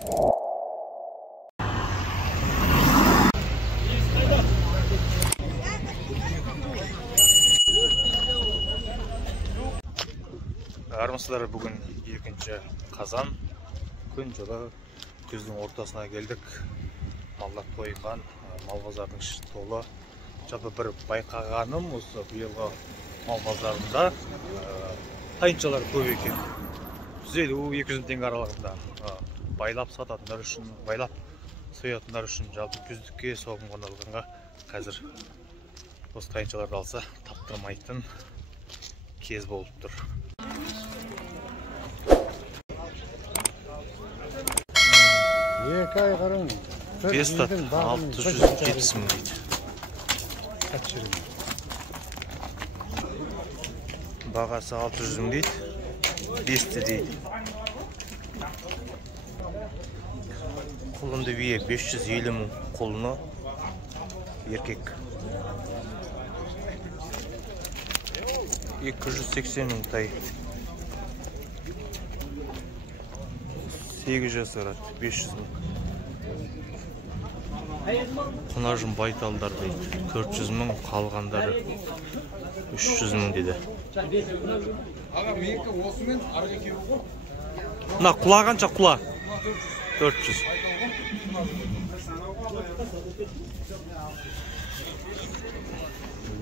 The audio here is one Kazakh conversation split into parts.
Армысыздар, бүгін 2 қазан күн жылы күздің ортасына келдік. Малдар тойынған, мал базардың іші толы. Жалпы бір байқағаным осы биылғы мал базарында тайыншалар көп екен. 150-200 теңге аралығында байлап сататындар үшін, байлап соятындар үшін жалпы күздікке соғым қоналғанға қазір осы тайыншаларды алса таптырмайтын кез болып тұр. Екі ай қарың. 5 тат 670 мың дейді. Бағасы 600 мың дейді. 5-ті дейді. Құлынды бие 550 мың құлыны еркек. 280 мың тай. 8 жасар 500 мың. Құнажын байталдар дейді 400 мың, қалғандары 300 мың дейді. Мына құла қанша құла? 400.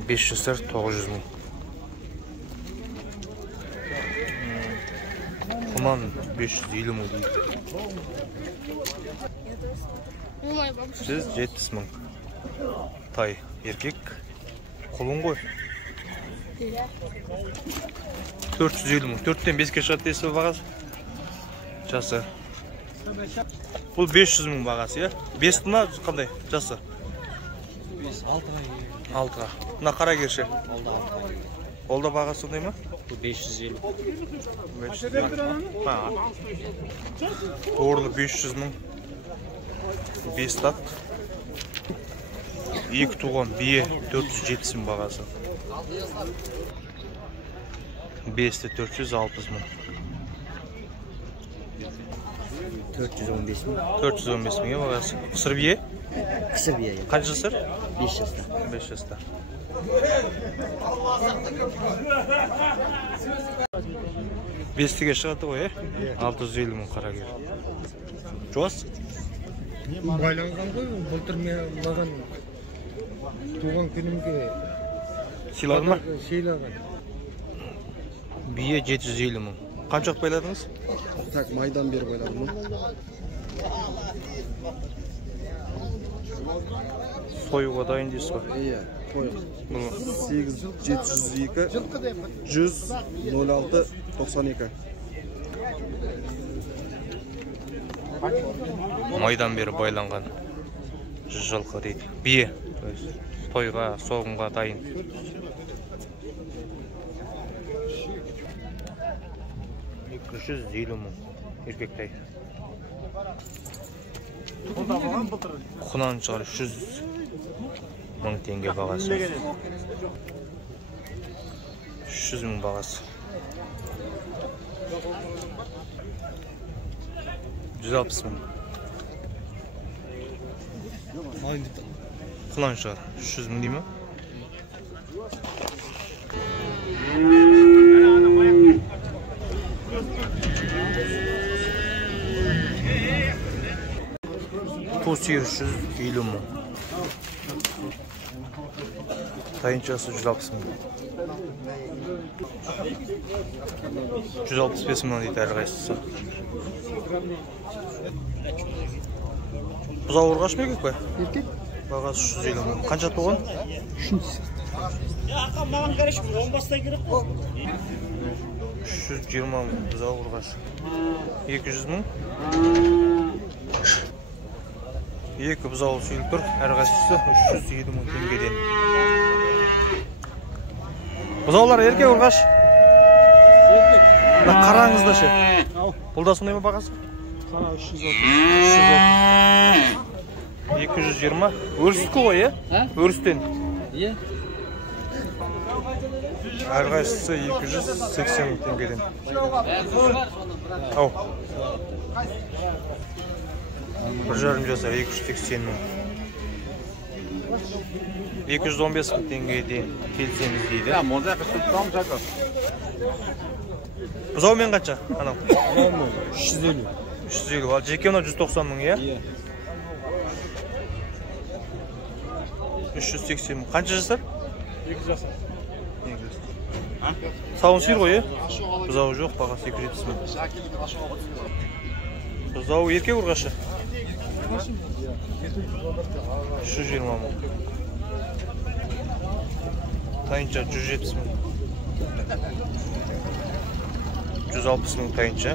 Бес жасар 900 мың. Құнан 550 мың дейді. Сіз 70 мың. Тай еркек. Құлын ғой. 450 мың. 4-тен 5-ке шығады десе бағасы. Жасы. Бұл 500 мың бағасы, е? 5 ма қандай жасы? 6-ға. Мына қара керші? Олда бағасы қандай ма? 550. Торлы 500 мың. 5 тат. 2 туған бие 470 мың бағасы. 5-ті 460 мың. 415 мың. 415 мың бағасы. Қысыр бие? Кісі бие. Қанша жасар? 5 жаста. 5 жаста. Бестіге шығады ғой, 650 мың қара кер. Жоғас? Байланған ғой, бұлтыр маған туған күнімге Сыйладың ма? Сыйлаған. Бие 750 мың. Қаншақ байладыңыз? Так, майдан бері байладым ма? Союға дайын дейсіз ғой? Иә, қойық. 8 702 100 06 92. Майдан бері байланған 100 жылқы дейді. Бие тойға, соғымға дайын. $250 мың еркек тай. Құнан шығар 300 мың теңге бағасы. 300 мың бағасы. 160 мың. Құнан шығар 300 мың дей ме? Тусир 150 мың. Тайыншасы 160 мың. 165 мың дейді әрқайсысы. Бұзау ұрғаш ма еркек пе? Еркек? Бағасы 150 мың. Қанша туған? 300. Ақам маған қарашым, он бастай керек қой. 320 мың бұзау ұрғаш. 200 мың. 2 бұзау сүйіліп тұр, әрқайсысы 370 мың теңгеден. Бұзаулар еркек ұрғаш? Қараңызда ше. Бұл да сондай ма бағасы? 220. Өрістікі ғой, е? Өрістен. Е? Әрқайсысы 280 мың теңгеден. Ау. 1,5 жасар 280 мың. 215 мың теңгеге дейін келсеңіз дейді. Бұзаумен қанша? Анау. 350. 350. Ал жеке мына 190 мың, иә? 380 мың. Қанша жасар? 2 жасар. Сауын сиыр ғой, бұзауы жоқ, бағасы 270 мың. Бұзауы еркек ұрғашы? 320 мың. Тайынша 170 мың. 160 мың тайынша.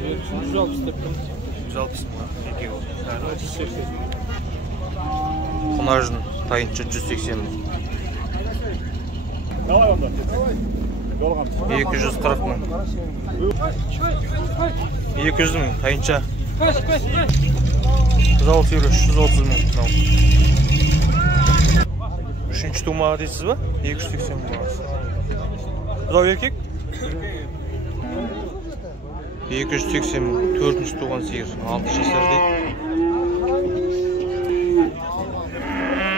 160 мың. Еркек ол. Құнажын тайынша 180 мың. 240 мың. 200 мың тайынша. Бұзауы сиыр 330 мың. Үшінші тумаға дейсіз ба? 280 мың бағасы. Бұзау еркек? 280 мың. Төртінші туған сиыр. 6 жасар дейді.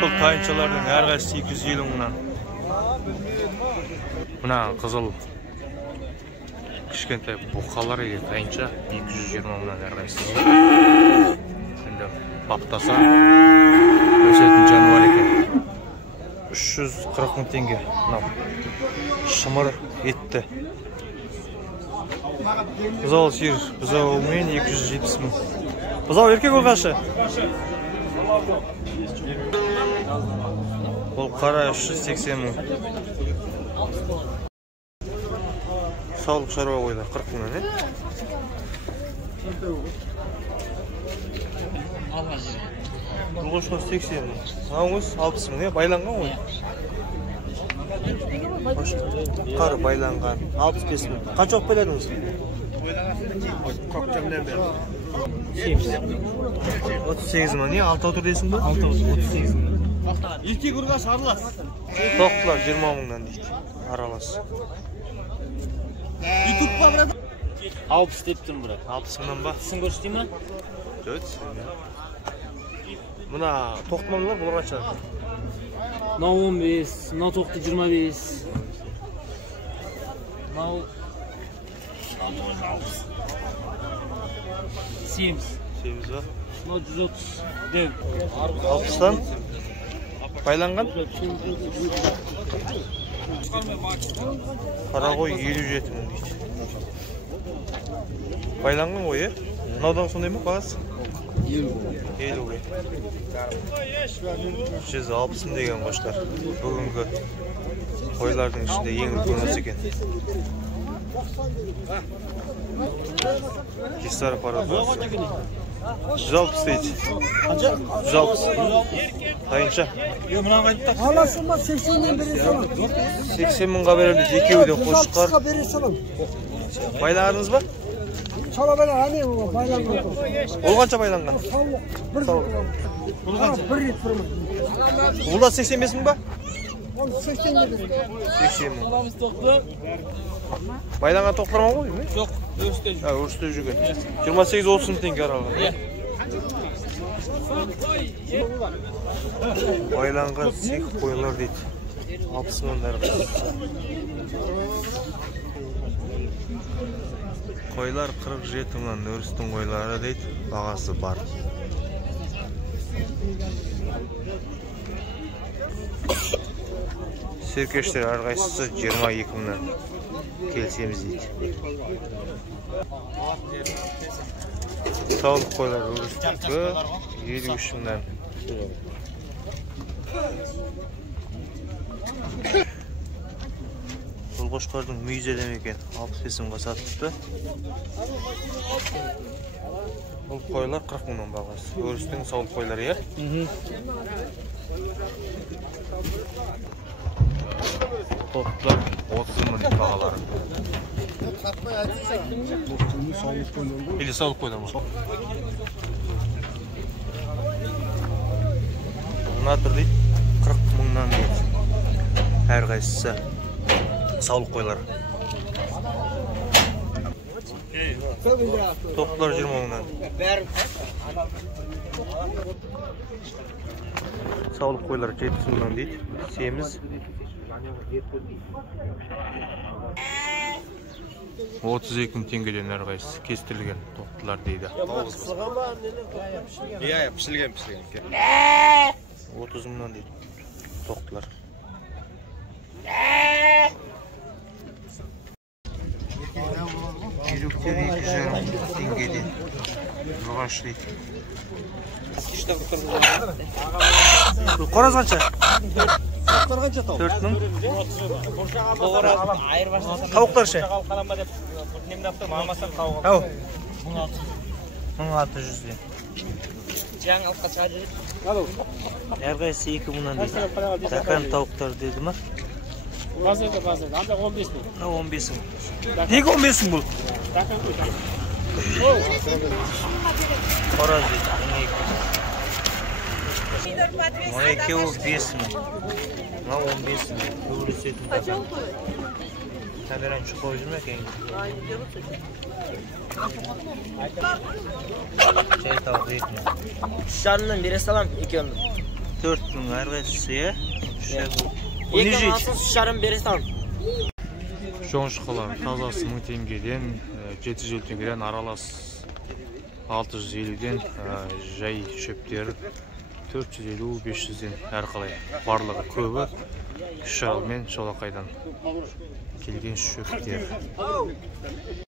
Бұл тайыншалардың әрқайсысы 250 мыңнан. Мына қызыл кішкентай бұқалар тайынша 220 мыңнан әрқайсысы. Енді баптаса өсетін жануар екен. 340 мың теңге. Шымыр етті. Бұзау сиыр, бұзау мен 270 мың. Бұзау еркек ұрғашы? Бұл қара 380 мың. Саулық шаруа қойды 40 мыңнан, е? Бұлғышқа 80 мың. Мынауыңыз 60 мың, е? Байланған ғой? Қары байланған 65 мың. Қанша оқ байладыңыз? Көктемден бері. 38 мың, не? 6 отыр дейсің бі? 38 мың. Еркек ұрғаш аралас. Тоқтылар 20 мыңнан дейді. Аралас. Ютуб ба, брат? 60 дептім, брат. 60 мыңнан ба? Сін көрсетей ма? Жоқ. Мұна тоқтыманлар бұлар қанша? Мынау 15, мынау тоқты 25. Мынау 70. 8 ба? Мынау 130. Дем. 60-тан байланған? Қарағой 57 мың дейді. Байланған ғой, е? Мынаудан сондай ма бағасы? 50 ғой. 160 мың деген қоштар. Бүгінгі қойлардың ішінде ең үлкен осы екен. Кестар аппаратурасы 160 дейді. 160. Тайынша. Аласыма 80'den beri sana. 80 мыңға береміз, екеуі де қошқар. Beri sana. Байлағаныңыз ба? Sana böyle hani baylangan. Ол қанша байланған? Бұл қанша? Bir rit fırma. Бұл да 85 мың ба? Onu 80'den beri. 80 мың. Байланған тоқтырман ғой, ме? Жоқ, Өрістеп жүрген. 28-30 мың теңге аралған. Байланған сек қойлар дейді. 60 мыңдар. Қойлар 47 мыңнан өрістің қойлары дейді. Бағасы бар. Серкештер әрқайсысы 22 мыңнан келсеміз дейді. Саулық қойлар өрістікі 53 мыңнан. Бұл қошқардың мүйізелем екен 65 мыңға сатыпты. Бұл қойлар 40 мыңнан бағасы. Өрістің саулық қойлары, е? Тоқтылар 30 мың бағалары. Или саулық қойлар ма? Мына тұр дейді 40 мыңнан дейді. әрқайсысы саулық қойлар. Тоқтылар 20 мыңнан. Саулық қойлар 70 мыңнан дейді. Семіз 32 мың теңгеден әрқайсысы кестірілген тоқтылар дейді. Иә, пішілген. 30 мыңнан дейді тоқтылар. Жүйріктер 2,5 теңгеден ұрғаш дейді. Қораз қанша? 4 мың. Тауықтар ше? Ау. 1600-ден. Әрқайсысы 2 мыңнан дейді. Закан тауықтар деді ма? Базарда, анда 15 мың. 15 мың. Неге 15 мың бұл? Қораз дейді. Мына екеуі 5 мың. Мына 15 мың. Өбіресетін закан. Камераны шықпау жүрме екен? Жай тауық 2 мың. Şarından biri salam 2 ömür. 4 мың әрқайсысы, е? 2 alsın şarın biri salam. Жоңшықылар тазасы 1000 теңгеден, 750 теңгеден, аралас 650-ден, жай шөптер 450-500-ден әрқалай. Барлығы көбі шал мен шолақайдан келген шөптер.